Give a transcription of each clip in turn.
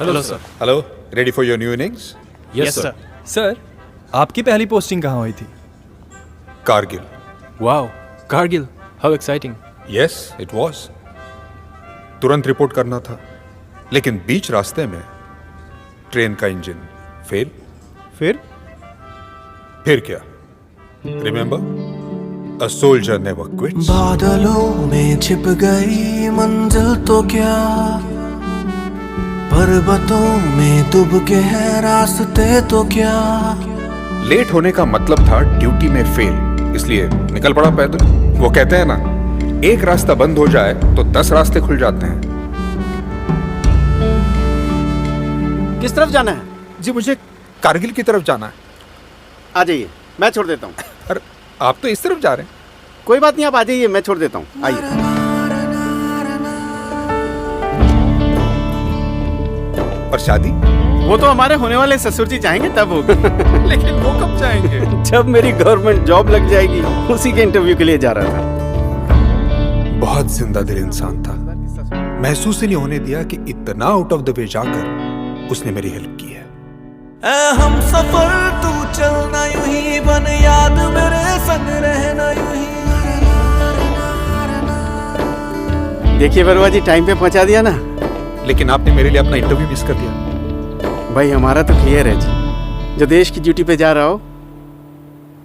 Hello sir. Hello, ready for your new innings? Yes sir. Sir, आपकी पहली posting कहाँ हुई थी? Kargil. Wow, Kargil, how exciting. Yes, it was. तुरंत रिपोर्ट करना था, लेकिन बीच रास्ते में ट्रेन का इंजन फेल। फिर क्या? Remember, a soldier never quits. बादलों में छिप गई मंजिल तो क्या, पर्वतों में डूब के हैं रास्ते तो क्या। लेट होने का मतलब था ड्यूटी में फेल, इसलिए निकल पड़ा पैदल। वो कहते हैं ना, एक रास्ता बंद हो जाए तो 10 रास्ते खुल जाते हैं। किस तरफ जाना है? जी, मुझे कारगिल की तरफ जाना है। आ जाइए, मैं छोड़ देता हूँ। अरे, आप तो इस तरफ जा रहे हैं। कोई बात नहीं, आप आ जाइए, मैं छोड़ देता हूँ, आइए। और शादी? वो तो हमारे होने वाले ससुर जी चाहेंगे तब होगी। लेकिन वो कब जाएंगे? जब मेरी गवर्नमेंट जॉब लग जाएगी, उसी के इंटरव्यू के लिए जा रहा था। बहुत जिंदा दिल इंसान था। महसूस ही नहीं होने दिया कि इतना आउट ऑफ द वे जाकर उसने मेरी हेल्प की है। ऐ हम सफर तू चलना यूं ही, बन याद मेरे संग रहना यूं ही। देखिए बरुआ जी, टाइम पे पहुंचा दिया ना। लेकिन आपने मेरे लिए अपना इंटरव्यू मिस कर दिया। भाई, हमारा तो क्लियर है जी, जो देश की ड्यूटी पे जा रहा हो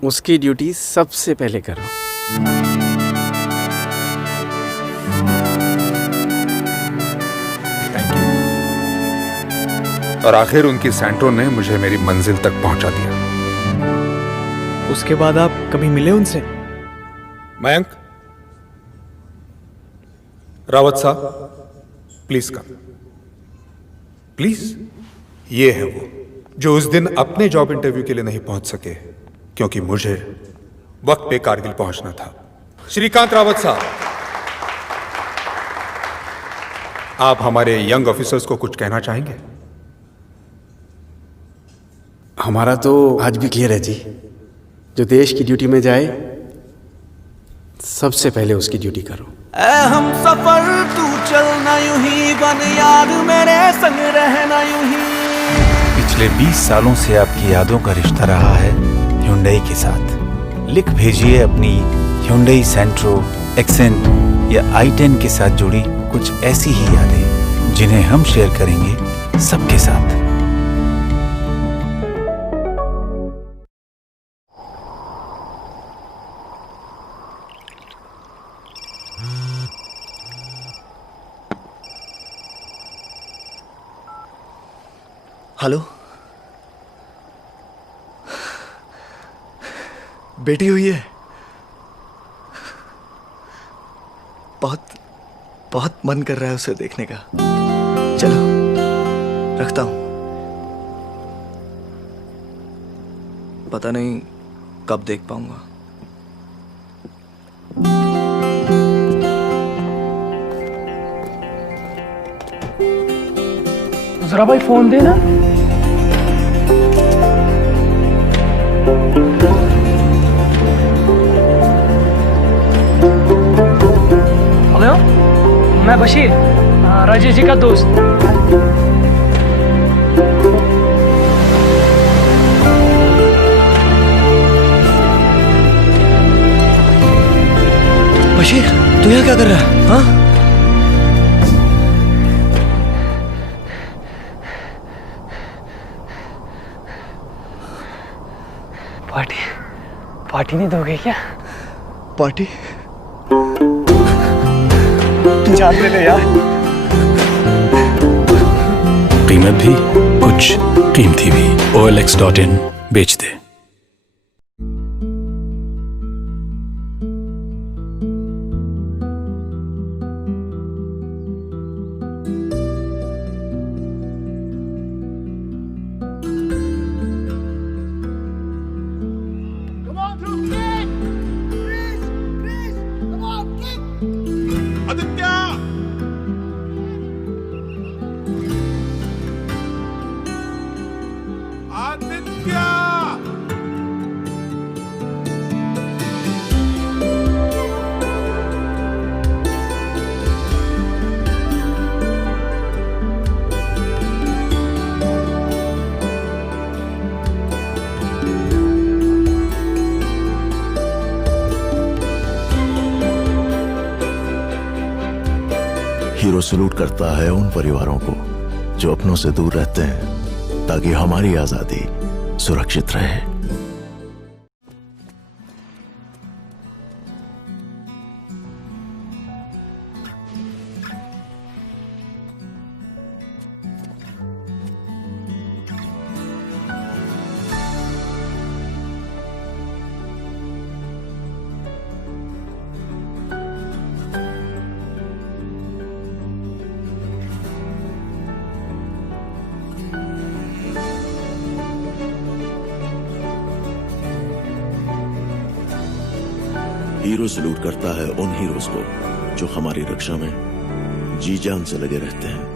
उसकी ड्यूटी सबसे पहले करो। Thank you. और आखिर उनकी सैंट्रो ने मुझे मेरी मंजिल तक पहुंचा दिया। उसके बाद आप कभी मिले उनसे? मयंक, रावत साहब, प्लीज कम। प्लीज। ये है वो जो उस दिन अपने जॉब इंटरव्यू के लिए नहीं पहुंच सके, क्योंकि मुझे वक्त पे कारगिल पहुंचना था। श्रीकांत रावत साहब, आप हमारे यंग ऑफिसर्स को कुछ कहना चाहेंगे? हमारा तो आज भी क्लियर है जी, जो देश की ड्यूटी में जाए सबसे पहले उसकी ड्यूटी करो। ऐ हम सफर तू चलना यूं ही, बन याद मेरे संग रहना यूं ही। पिछले 20 सालों से आपकी यादों का रिश्ता रहा है Hyundai के साथ। लिख भेजिए अपनी Hyundai Santro, एक्सेंट या i10 के साथ जुड़ी कुछ ऐसी ही यादें जिन्हें हम शेयर करेंगे सबके साथ। हेलो, बेटी हुई है। बहुत बहुत मन कर रहा है उसे देखने का। चलो, रखता हूं। पता नहीं कब देख पाऊंगा। जरा भाई फोन दे ना। हेलो, मैं बशीर, राजेश जी का दोस्त। बशीर, तू यहाँ क्या कर रहा है? हाँ? पार्टी नहीं दोगे क्या? पार्टी? जान ले यार। कीमत भी कुछ कीमती भी। OLX.in बेच दे। सलूट करता है उन परिवारों को जो अपनों से दूर रहते हैं, ताकि हमारी आजादी सुरक्षित रहे। हीरो सलूट करता है उन हीरोज को जो हमारी रक्षा में जी जान से लगे रहते हैं।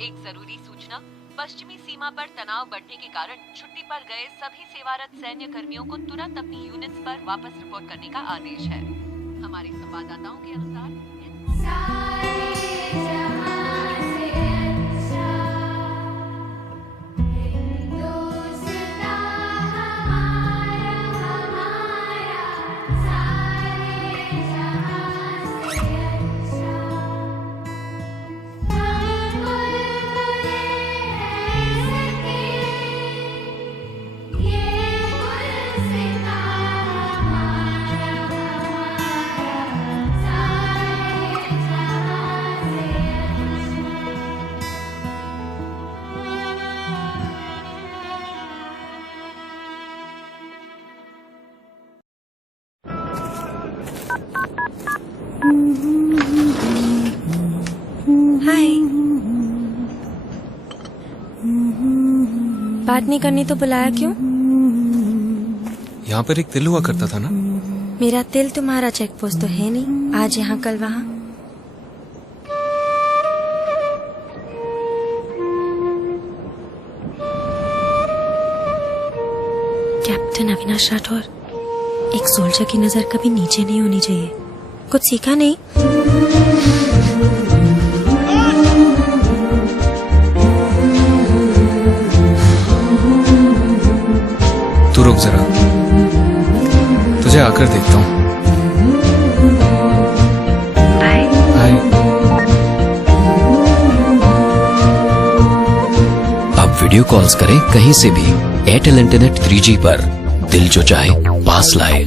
एक जरूरी सूचना, पश्चिमी सीमा पर तनाव बढ़ने के कारण छुट्टी पर गए सभी सेवारत सैन्य कर्मियों को तुरंत अपनी यूनिट्स पर वापस रिपोर्ट करने का आदेश है। हमारे संवाददाताओं के अनुसार Yeah. हाय। बात नहीं करनी तो बुलाया क्यों? यहाँ पर एक तिल हुआ करता था ना? मेरा तिल तुम्हारा चेक पोस्ट तो है नहीं, आज यहाँ कल वहाँ। कैप्टन अविनाश राठौर, एक सोल्जर की नजर कभी नीचे नहीं होनी चाहिए। कुछ सीखा नहीं? तू रुक जरा, तुझे आकर देखता हूँ। बाय। बाय। अब वीडियो कॉल्स करें कहीं से भी एयरटेल इंटरनेट 3G पर, दिल जो चाहे पास लाए।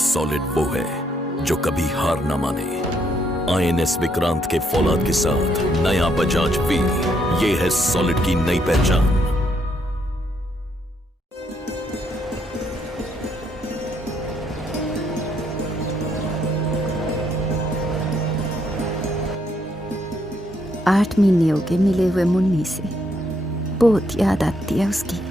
सॉलिड वो है जो कभी हार न माने। INS विक्रांत के फौलाद के साथ नया बजाज वी, ये है सॉलिड की नई पहचान। आठ महीने हो गए मिले हुए मुन्नी से, बहुत याद आती है उसकी।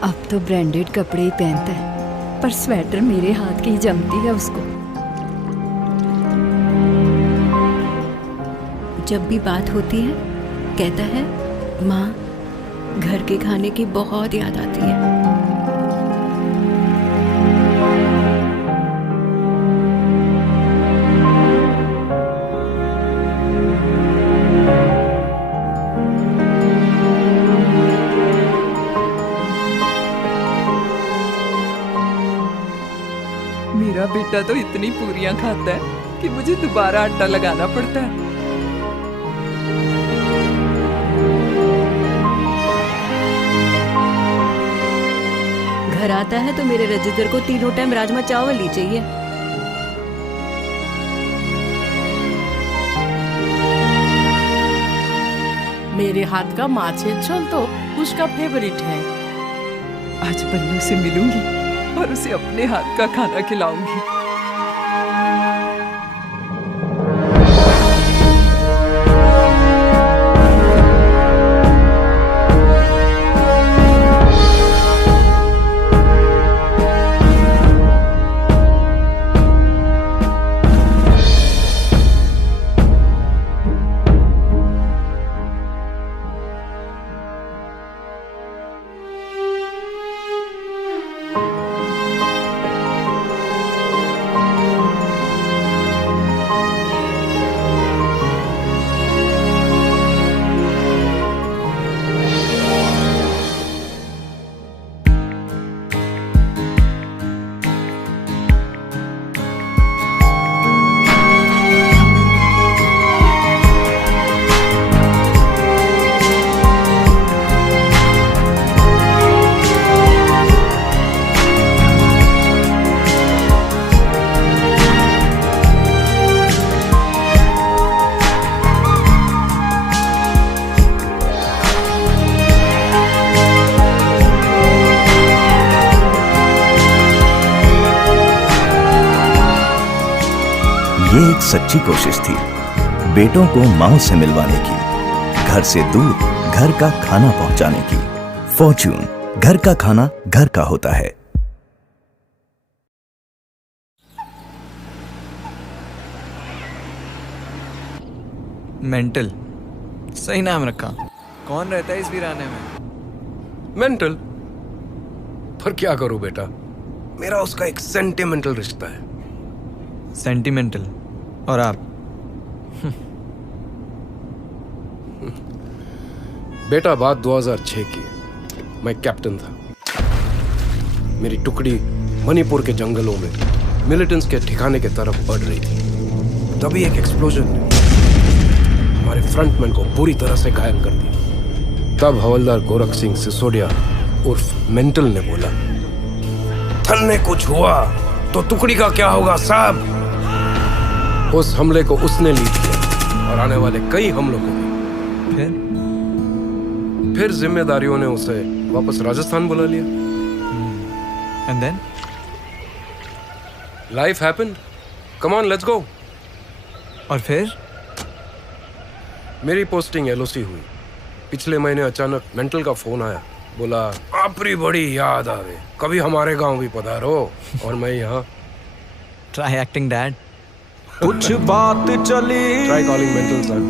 अब तो ब्रांडेड कपड़े ही पहनता है, पर स्वेटर मेरे हाथ की ही जमती है उसको। जब भी बात होती है कहता है, माँ घर के खाने की बहुत याद आती है। मेरा बेटा तो इतनी पूरियां खाता है कि मुझे दोबारा आटा लगाना पड़ता है। घर आता है तो मेरे रजिंदर को तीनों टाइम राजमा चावल ही चाहिए। मेरे हाथ का माछे झोल तो उसका फेवरेट है। आज बन्नू से मिलूंगी और उसे अपने हाथ का खाना खिलाऊंगी। ये एक सच्ची कोशिश थी बेटों को मां से मिलवाने की, घर से दूर घर का खाना पहुंचाने की। फॉर्च्यून, घर का खाना घर का होता है। मेंटल, सही नाम रखा। कौन रहता है इस वीराने में? मेंटल। पर क्या करूं बेटा, मेरा उसका एक सेंटिमेंटल रिश्ता है। सेंटिमेंटल और आप? बेटा बात 2006 की। मैं कैप्टन था। मेरी टुकड़ी मणिपुर के जंगलों में मिलिटेंट्स के ठिकाने की तरफ बढ़ रही थी। तभी एक एक्सप्लोजन ने हमारे फ्रंटमैन को बुरी तरह से घायल कर दिया। तब हवलदार गोरख सिंह सिसोदिया उर्फ मेंटल ने बोला, थन्ने कुछ हुआ तो टुकड़ी का क्या होगा साहब। उस हमले को उसने लीड किया और आने वाले कई हमलों को भी। फिर जिम्मेदारियों ने उसे वापस राजस्थान बुला लिया। And then? Life happened. Come on, let's go. और फिर? मेरी पोस्टिंग LOC हुई। पिछले महीने अचानक मेंटल का फोन आया। बोला, आपरी बड़ी याद आवे, कभी हमारे गांव भी पधारो। और मैं यहाँ। Try acting, Dad. कुछ बात चली, Try calling mental son.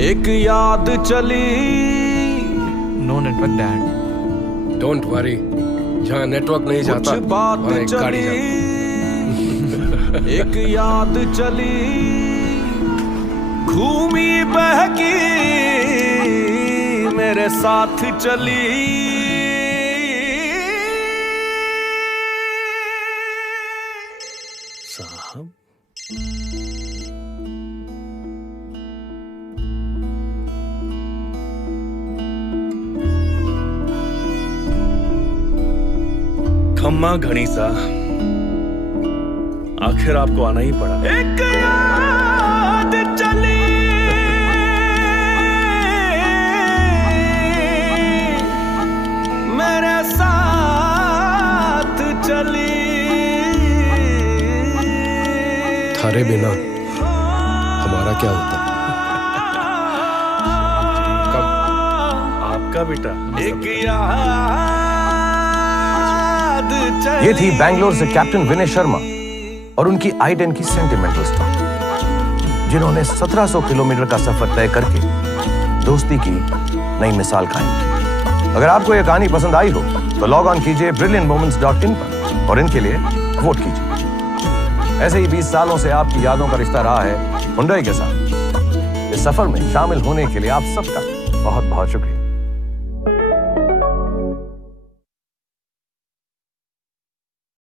एक याद चली। No network, Dad. Don't worry. जहाँ नेटवर्क नहीं जाता, कुछ बात वहाँ एक गाड़ी चली, जाती। एक याद चली, घूमी बहकी मेरे साथ चली। साहब खम्मा घड़ी सा, आखिर आपको आना ही पड़ा। एक याद चली, मेरे साथ चली। थारे बिना हमारा क्या होता? कब? आपका बेटा एक याद चली। ये थी बैंगलोर से कैप्टन विनय शर्मा और उनकी I-10 की सेंटिमेंटल स्टोरी, जिन्होंने 1700 किलोमीटर का सफर तय करके दोस्ती की नई मिसाल कायम की। अगर आपको यह कहानी पसंद आई हो तो लॉग ऑन कीजिए brilliantmoments.in पर और इनके लिए वोट कीजिए। ऐसे ही 20 सालों से आपकी यादों का रिश्ता रहा है हुंडई के साथ। इस सफर में शामिल होने के लिए आप सबका बहुत बहुत शुक्रिया।